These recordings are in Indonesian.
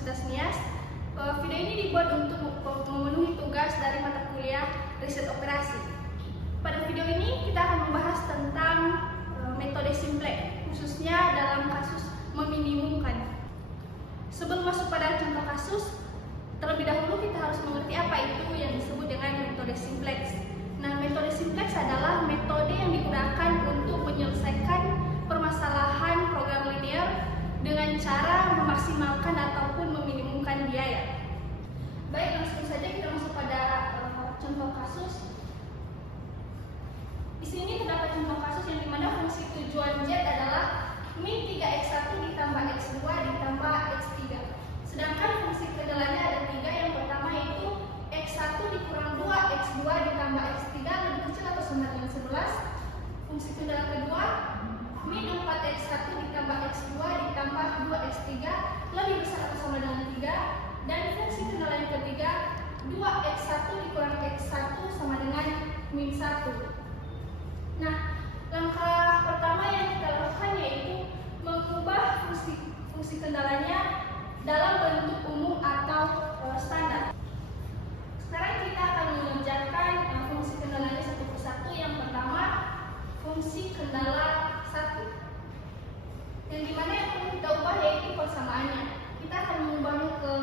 Universitas Nias. Video ini dibuat untuk memenuhi tugas dari mata kuliah riset operasi. Pada video ini kita akan membahas tentang metode simplex, khususnya dalam kasus meminimumkan. Sebelum masuk pada contoh kasus, terlebih dahulu kita harus mengerti apa itu yang disebut dengan metode simplex. Nah, metode simplex adalah metode yang digunakan untuk menyelesaikan permasalahan program linear dengan cara memaksimalkan ataupun meminimumkan biaya. Baik, langsung saja kita masuk pada contoh kasus. Di sini terdapat contoh kasus yang dimana fungsi tujuan Z adalah min 3x1 ditambah x2 ditambah x3. Sedangkan fungsi kendalanya ada 3. Yang pertama yaitu x1 dikurang 2 x2 ditambah x3 lebih kecil atau sama dengan 11. Fungsi kendala kedua min 4x1 ditambah x2 ditambah 2x3 lebih besar atau sama dengan 3. Dan fungsi kendala yang ketiga 2x1 dikurang x1 sama dengan min 1. Nah, langkah pertama yang kita lakukan yaitu mengubah fungsi kendalanya dalam bentuk umum atau standar. Sekarang kita akan mengerjakan fungsi kendalanya satu persatu. Yang pertama, fungsi kendala 1, yang dimana yang perlu kita ubah yaitu persamaannya. Kita akan mengubahnya ke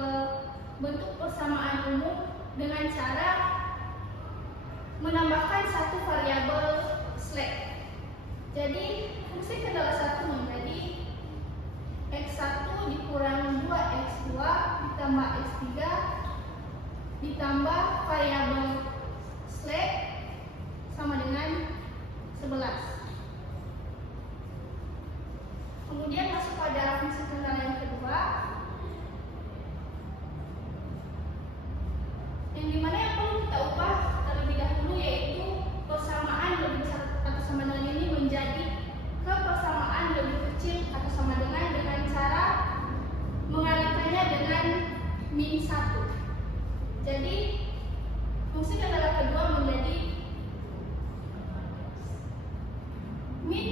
bentuk persamaan umum dengan cara menambahkan satu variabel slack. Jadi fungsi kendala 1 menjadi x1 dikurang 2x2 ditambah x3 ditambah variabel slack sama dengan 11. Kemudian masuk pada fungsi kendala yang kedua, yang dimana yang perlu kita ubah terlebih dahulu yaitu persamaan lebih besar atau sama dengan ini menjadi ke persamaan lebih kecil atau sama dengan cara mengalihkannya dengan min 1. Jadi fungsi kendala kedua menjadi min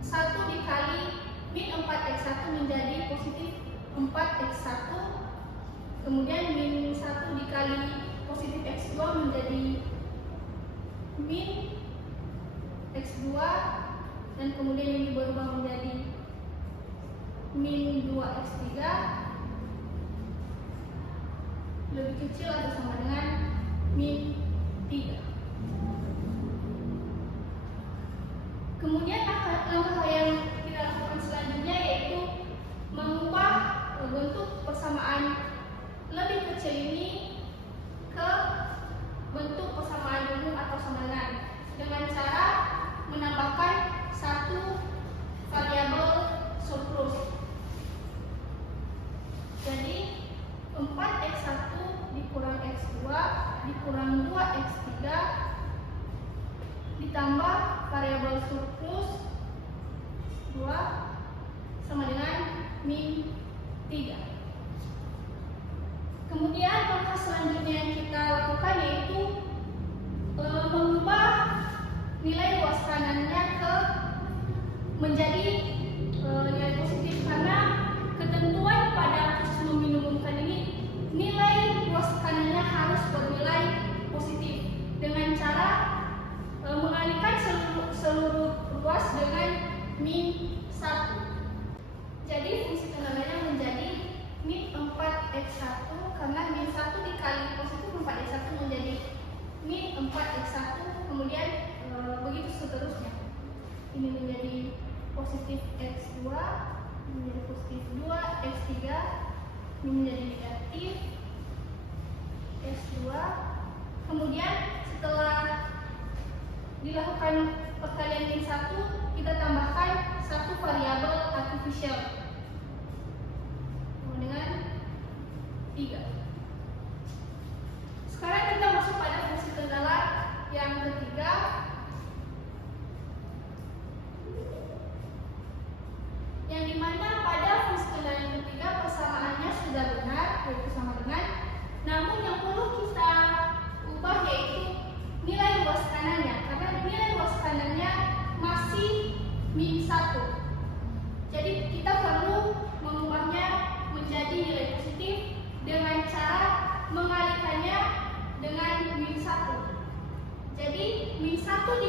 1 dikali min 4x1 menjadi positif 4x1, kemudian min 1 dikali positif x2 menjadi min x2, dan kemudian ini berubah menjadi min 2x3 lebih kecil atau sama dengan min 3. Kemudian langkah yang kita lakukan selanjutnya yaitu mengubah bentuk persamaan lebih kecil ini ke bentuk persamaan umum atau sama dengan cara menambahkan satu variabel surplus. Jadi 4x1 dikurang x2 dikurang 2x3 ditambah variabel surplus 2 sama dengan min 3. Kemudian langkah selanjutnya yang kita lakukan yaitu mengubah nilai luas kanannya ke menjadi nilai positif, karena ketentuan pada kasus meminimumkan ini nilai luas kanannya harus bernilai positif dengan cara mengalihkan seluruh ruas dengan min 1. Jadi fungsi kendalanya menjadi min 4x1 karena min 1 dikali positif 4x1 menjadi min 4x1, kemudian begitu seterusnya. Ini menjadi positif x2 menjadi positif 2 x3, ini menjadi negatif x2. Kemudian setelah dilakukan perkalian min 1, kita tambahkan satu variabel artificial dengan 3. Sekarang kita masuk pada fungsi kendala yang ketiga, yang dimana pada fungsi kendala yang ketiga persamaannya sudah benar yaitu sama dengan, namun yang perlu kita ubah yaitu nilai luas kanannya, karena nilai luas kanannya masih min 1. Jadi kita perlu mengubahnya menjadi nilai positif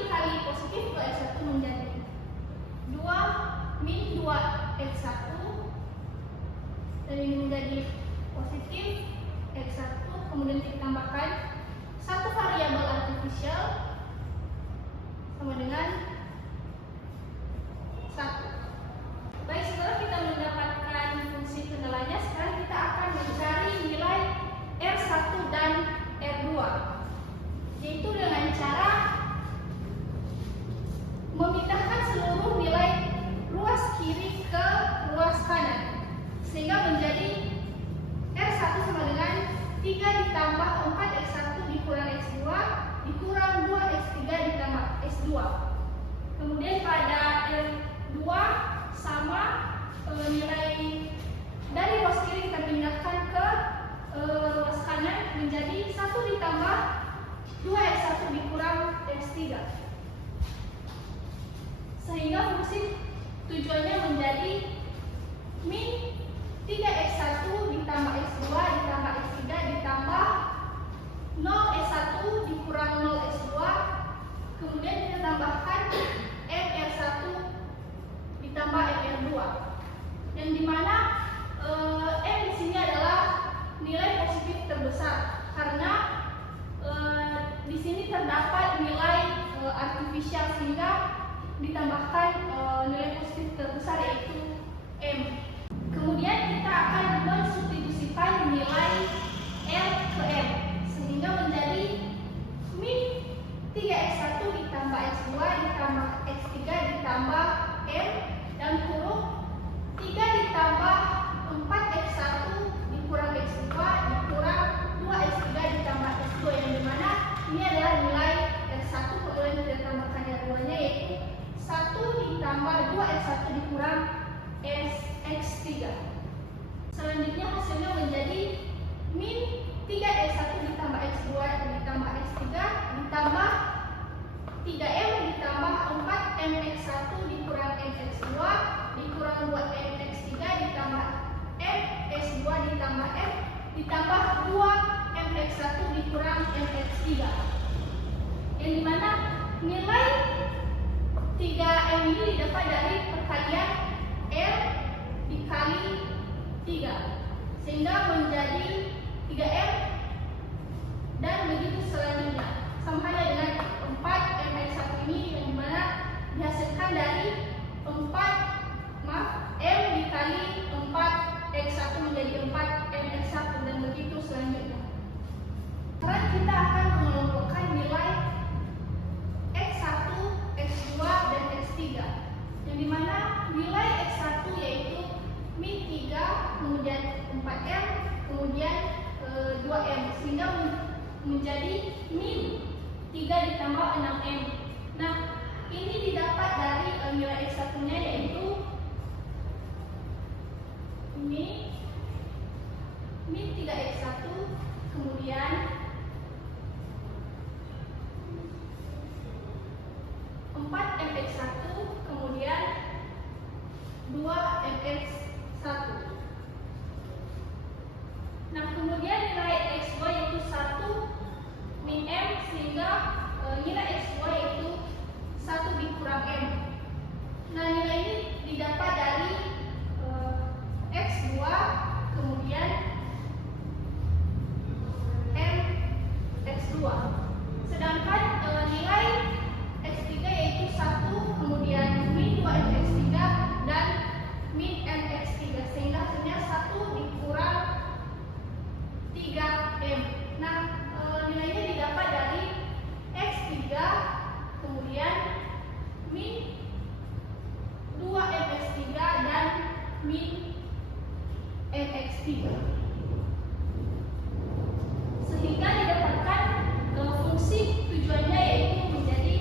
dikali positif 2x1 menjadi 2 min 2x1, dan ini menjadi positif x1, kemudian kita tambahkan satu variabel artifisial sama dengan 1. Baik, setelah kita mendapatkan fungsi kendalanya, sekarang kita akan mencari nilai R1 dan R2, yaitu dengan cara memindahkan seluruh nilai ruas kiri ke ruas kanan, sehingga menjadi R1 sama dengan 3 ditambah 4x1 dikurang x2 dikurang 2x3 ditambah x2. Kemudian pada R2 sama nilai dari ruas kiri kita pindahkan ke ruas kanan menjadi 1 ditambah 2x1 dikurang x3, sehingga fungsi tujuannya menjadi min 3x1 ditambah x2 ditambah x3 ditambah 0x1 dikurang 0x2, kemudian kita tambahkan mr1 ditambah mr2, yang dimana m di sini adalah nilai positif terbesar karena di sini terdapat nilai artifisial, sehingga ditambahkan nilai positif terbesar yaitu m. Kemudian kita akan mensubstitusikan nilai r ke m, sehingga menjadi min 3x1 ditambah x2 ditambah x3 ditambah m dan huruf 3 ditambah 4x1 dikurang x2 dikurang 2x3 ditambah x2, yang dimana ini adalah nilai x1, kemudian kita tambahkan R2 nya yaitu 1 ditambah 2x1 dikurang x3. Selanjutnya hasilnya menjadi min 3x1 ditambah x2 ditambah x3 ditambah 3m ditambah 4mx1 dikurang mx2 dikurang 2mx3 ditambah mx2 ditambah m ditambah 2mx1 dikurang mx3, yang dimana nilai 3m ini didapat dari perkalian r dikali 3, sehingga menjadi 3m, dan begitu selanjutnya sama halnya dengan 4mx1 ini, yang dimana dihasilkan dari m dikali 4x1 menjadi 4mx1, dan begitu selanjutnya. Sekarang kita akan mengelompokkan nilai x1, x2, dan x3, yang dimana nilai x1 yaitu min 3, kemudian 4m, kemudian 2m, sehingga menjadi min 3 ditambah 6m. Nah, ini didapat dari nilai x1 nya yaitu min 3x1, kemudian 4mx1, kemudian 2mx1. Nah, kemudian nilai x2 yaitu 1 min m, sehingga nilai x2 yaitu 1 dikurang m. Nah, nilai ini didapat dari x2, kemudian m x2. Sedangkan nilai x3 yaitu 1, kemudian min 2mx3 dan min mx3, sehingga hasilnya 1 dikurang 3m. Nah, nilainya didapat dari x3, kemudian min 2mx3 dan min mx3, sehingga didapatkan fungsi tujuannya yaitu menjadi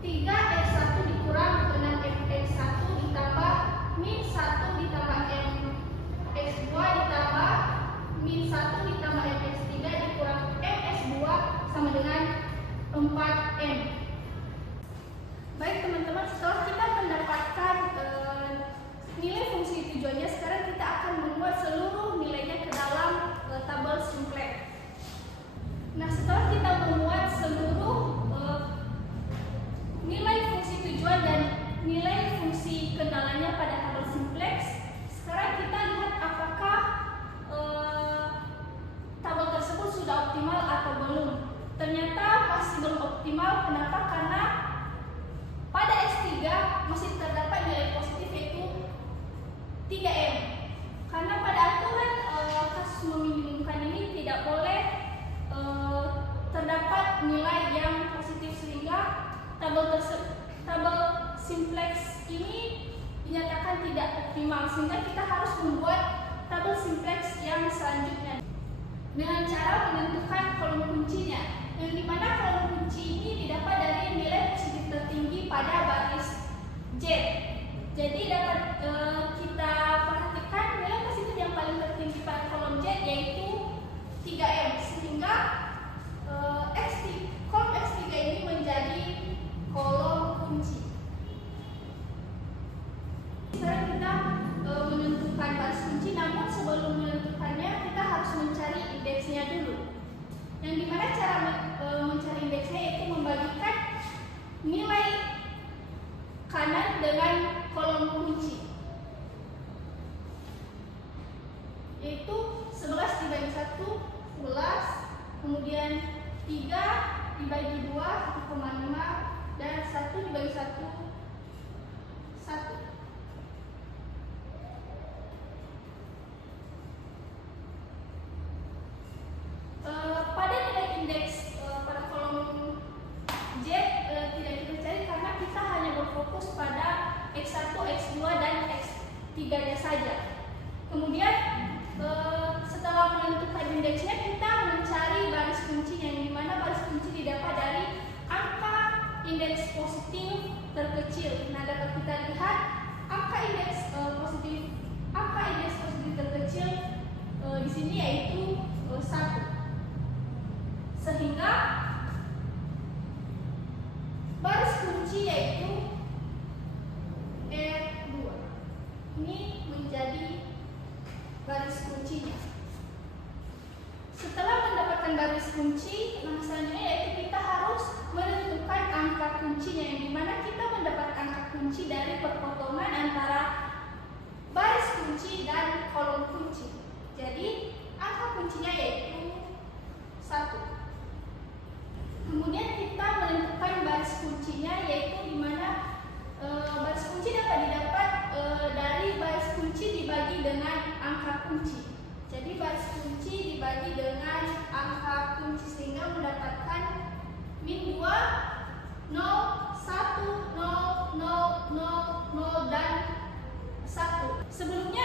3x1 dikurang 6mx1 ditambah min 1 ditambah mx2 ditambah min 1 ditambah mx3 dikurang mx2 sama dengan 4m. Baik teman-teman, setelah kita mendapatkan nilai fungsi tujuannya, sekarang kita akan membuat seluruh simplex ini dinyatakan tidak optimal, sehingga kita harus membuat tabel simplex yang selanjutnya dengan cara menentukan kolom kuncinya, yang dimana kolom kunci ini didapat dari nilai positif tertinggi pada baris Z. Jadi dapat kita perhatikan nilai positif yang paling tertinggi pada kolom Z yaitu 3M, sehingga kolom X3 ini menjadi kolom kunci. Sekarang kita menentukan baris kunci, namun sebelum menentukannya kita harus mencari indeksnya dulu. Yang dimana cara mencari indeksnya yaitu membagikan nilai kanan dengan kolom kunci, yaitu 11 dibagi 1, 11, kemudian 3 dibagi 2, 1,5, dan 1 dibagi 1, 1. Pada nilai indeks pada kolom Z tidak kita cari karena kita hanya berfokus pada X1, X2, dan X3-nya saja. Kemudian setelah menentukan indeksnya, kita mencari baris kuncinya, yang dimana baris kunci didapat dari angka indeks positif terkecil. Nah, dapat kita lihat angka indeks positif terkecil di sini yaitu 1. Sehingga baris kunci yaitu R2 ini menjadi baris kuncinya. Setelah mendapatkan baris kunci, nah selanjutnya yaitu kita harus menentukan angka kuncinya, yang dimana kita mendapat angka kunci dari perpotongan antara baris kunci dan kolom kunci. Jadi angka kuncinya yaitu 1. Kemudian kita menentukan baris kuncinya, yaitu dimana baris kunci dapat didapat dari baris kunci dibagi dengan angka kunci. Jadi baris kunci dibagi dengan angka kunci sehingga mendapatkan min 2, 0, 1, 0, 0, 0, 0, dan 1. Sebelumnya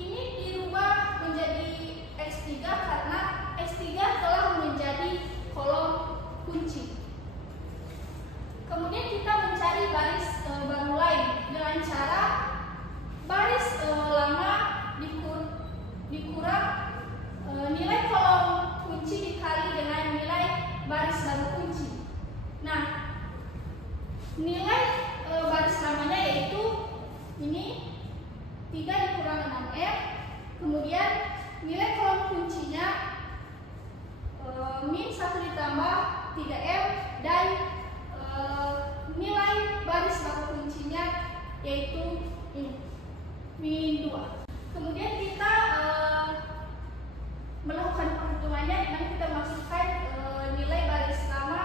ini dirubah menjadi X3 karena X3 telah menjadi kolom kunci. Kemudian kita mencari baris baru lain dengan cara baris lama dikurang nilai kolom kunci dikali dengan nilai baris baru kunci. Nah, nilai baris lamanya yaitu ini 3 dikurang 6M, kemudian nilai kolom kuncinya min 1 ditambah 3M, dan nilai baris baru kuncinya yaitu min 2. Kemudian kita melakukan perhitungannya dengan kita masukkan nilai baris lama,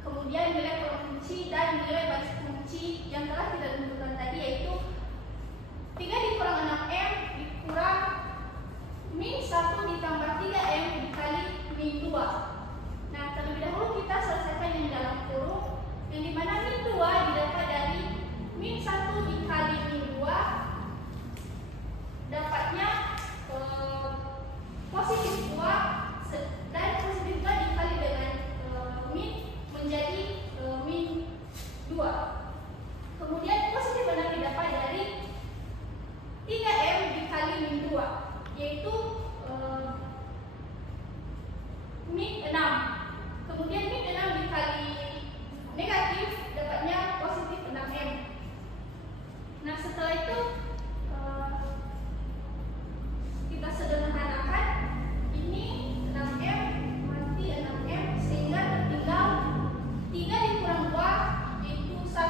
kemudian nilai kolom kunci, dan nilai baris kunci yang telah kita tentukan tadi yaitu 3 dikurang 6M dikurang min 1 ditambah 3M dikali min 2. Nah, terlebih dahulu kita selesaikan yang dalam kurung, yang dimana min 2 didapat dari min 1 dikali min 2, dapatnya positif 2, dan positif 2 dikali dengan min menjadi min 2. Kemudian positif 6 didapat dari 3M dikali min 2, yaitu min 6. Kemudian min 6 dikali negatif dapatnya positif 6M. Nah, setelah itu kita sederhanakan, ini 6M mati 6M sehingga tertinggal 3 dikurang 2 yaitu 1.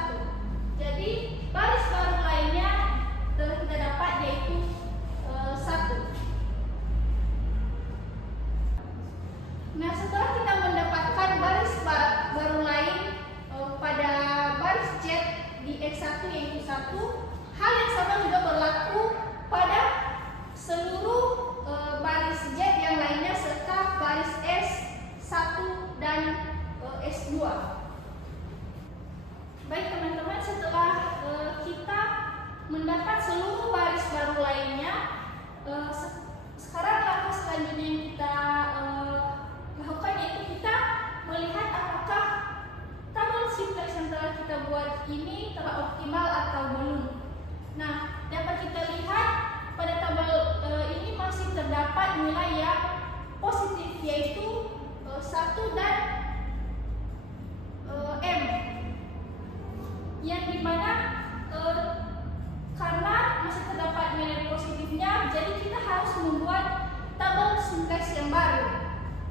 mendapat seluruh baris baru lainnya, sekarang langkah selanjutnya yang kita lakukan yaitu kita melihat apakah tabel simplex yang telah kita buat ini telah optimal atau belum. Nah, dapat kita lihat pada tabel ini masih terdapat nilai yang positif, yaitu 1 dan M, yang dimana karena masih terdapat nilai positifnya, jadi kita harus membuat tabel simplex yang baru.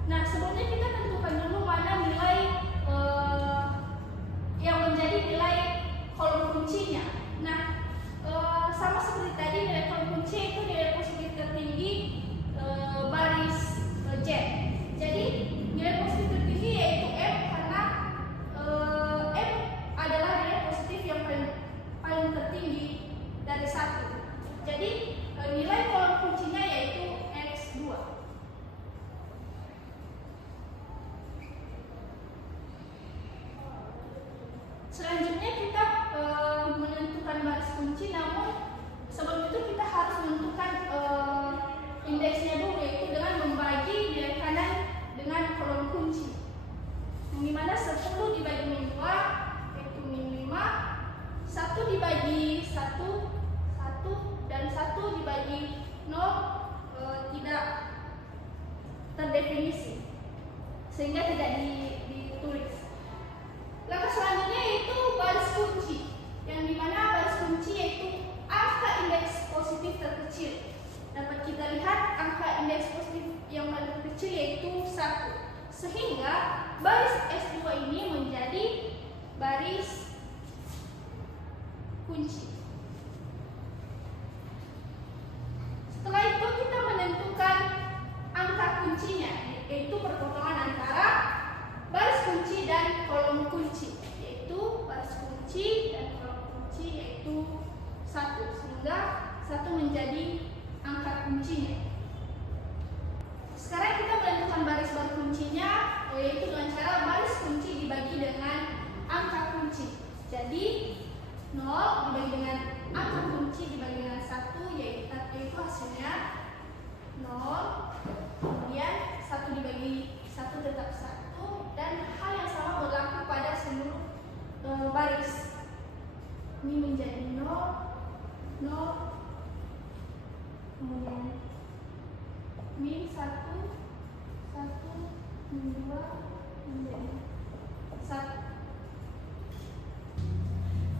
Nah, sebelumnya kita tentukan dulu mana nilai yang menjadi nilai kolom kuncinya. Nah, sama seperti tadi, nilai kolom kunci itu nilai positif tertinggi baris Z. Jadi nilai positif tertinggi yaitu M, karena M adalah nilai positif yang paling tertinggi dari 1. Jadi nilai kolom kuncinya yaitu X2. Selanjutnya kita menentukan baris kunci, namun sebelum itu kita harus menentukan indeksnya dulu, yaitu dengan membagi nilai kanan dengan kolom kunci, yang dimana 10 dibagi min 2 yaitu min 5, 1 dibagi 1 dan 1 dibagi 0 tidak terdefinisi sehingga tidak ditulis. Langkah selanjutnya yaitu baris kunci, yang dimana baris kunci yaitu angka indeks positif terkecil. Dapat kita lihat angka indeks positif yang paling terkecil yaitu 1, sehingga baris S2 ini menjadi baris kunci. Setelah itu kita menentukan angka kuncinya, yaitu perpotongan antara baris kunci dan kolom kunci, yaitu baris kunci dan kolom kunci yaitu 1, sehingga 1 menjadi angka kuncinya. Sekarang kita menentukan baris baru kuncinya, yaitu dengan cara baris kunci dibagi dengan angka kunci. Jadi 0 dibagi dengan angka kunci dibagi dengan 1, yaitu hasilnya 0. Kemudian 1 dibagi 1 tetap 1, dan hal yang sama berlaku pada seluruh baris. Ini menjadi 0, 0, kemudian min 1, 1, min 2 menjadi 1.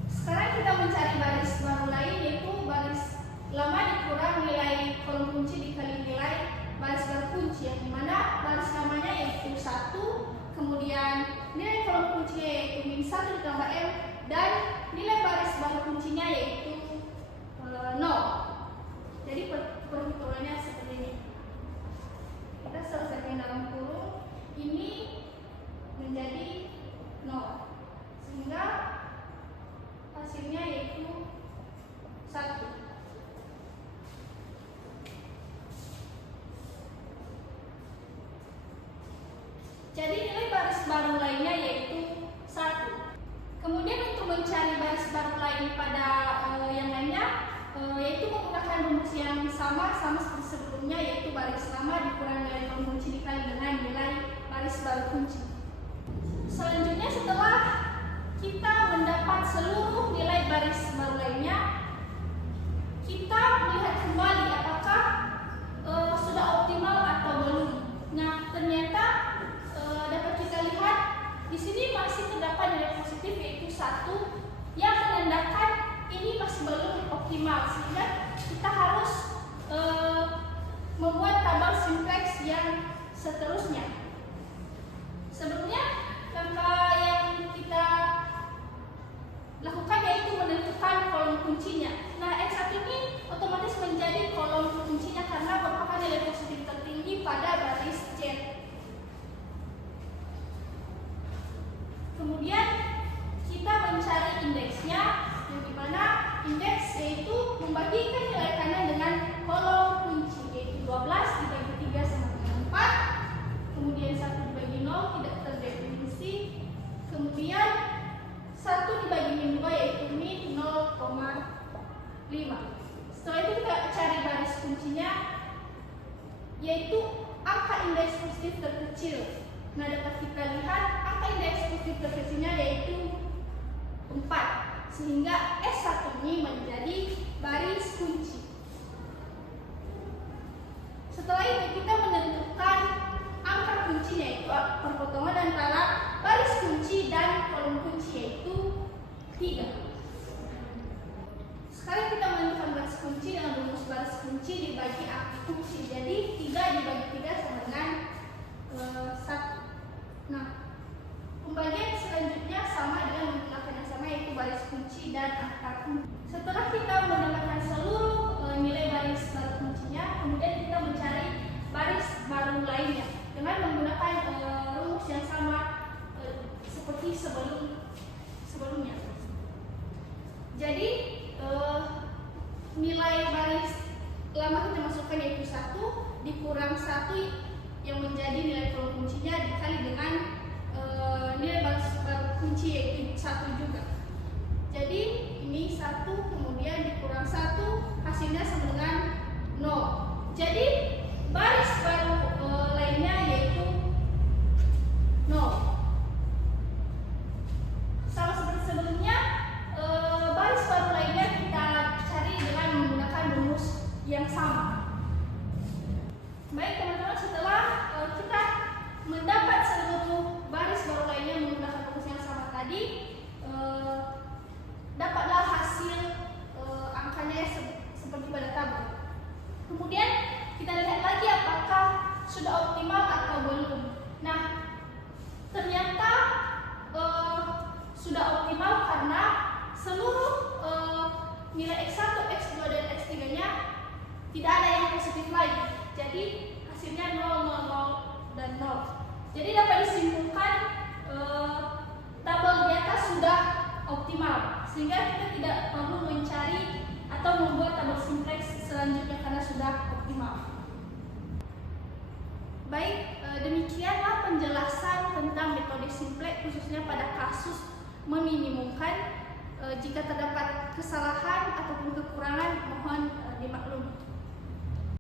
Sekarang kita mencari baris baru lain, yaitu baris lama dikurang nilai kolom kunci dikali nilai baris baru kunci, yang dimana baris lamanya yaitu 1, kemudian nilai kolom kuncinya yaitu min 1 ditambah M, dan nilai baris baru kuncinya yaitu 0. Jadi perhitungannya seperti ini. Kita selesaikan dalam kurung, ini menjadi 0, sehingga hasilnya yaitu 1. Jadi nilai baris baru lainnya yaitu 1. Kemudian untuk mencari baris baru lain pada yang lainnya, yaitu menggunakan rumus yang sama seperti sebelumnya, yaitu baris lama dikurang nilai kolom kunci dikali dengan nilai baris baru kunci. Selanjutnya, setelah kita mendapat seluruh nilai baris baru lainnya, kita melihat kembali apakah sudah optimal atau belum. Nah, ternyata dapat kita lihat di sini masih terdapat nilai positif yaitu 1, yang menandakan ini masih belum optimal, sehingga kita harus membuat tabel simplex yang seterusnya. Sebelumnya, langkah yang kita lakukan yaitu menentukan kolom kuncinya. Nah, X1 ini otomatis menjadi kolom kuncinya karena merupakan nilai positif tertinggi pada baris Z. Kemudian kita mencari indeksnya, yang dimana indeks yaitu membagikan nilai kanan dengan kolom kunci, yaitu 12 dibagi 3 sama dengan 4, kemudian 1 dibagi 0 tidak terdefinisi, kemudian 1 dibagi min 2 yaitu min 0,5. Setelah itu kita cari baris kuncinya, yaitu angka indeks positif terkecil. Nah, dapat kita lihat angka indeks positif terkecilnya yaitu 4, sehingga S1 ini menjadi baris kunci. Setelah itu kita menentukan angka kuncinya, yaitu perpotongan antara baris kunci dan kolom kunci, yaitu 3. Sekarang kita menentukan baris kunci dengan rumus baris kunci dibagi akar kunci. Jadi 3 dibagi 3 sama dengan 1. Nah, pembagian selanjutnya sama dengan menggunakan yang sama, yaitu baris kunci dan akar kunci. Setelah kita mendapatkan seluruh nilai baris baru kuncinya, kemudian kita mencari baris baru lainnya dengan menggunakan rumus yang sama seperti sebelumnya. Jadi nilai baris lama kita masukkan yaitu 1 dikurang 1 yang menjadi nilai kolom kuncinya dikali dengan nilai baris baru kunci yaitu 1 juga. Jadi ini 1 kemudian dikurang 1 hasilnya sama dengan 0. Jadi baris baru lainnya yaitu 0. Sama seperti sebelumnya, baris baru lainnya kita cari dengan menggunakan rumus yang sama. Baik teman-teman, setelah kita mendapat seluruh baris baru lainnya menggunakan rumus yang sama tadi, dapatlah hasil angkanya seperti pada tabel. Kemudian kita lihat lagi apakah sudah optimal atau belum. Nah, ternyata sudah optimal karena seluruh nilai X1, X2, dan X3-nya tidak ada yang positif lagi. Jadi hasilnya 0, 0, 0, dan 0. Jadi dapat disimpulkan tabel di atas sudah optimal, sehingga kita tidak perlu mencari atau membuat tabel simplex selanjutnya karena sudah optimal. Baik, demikianlah penjelasan tentang metode simplex khususnya pada kasus meminimumkan. Jika terdapat kesalahan ataupun kekurangan, mohon dimaklumi.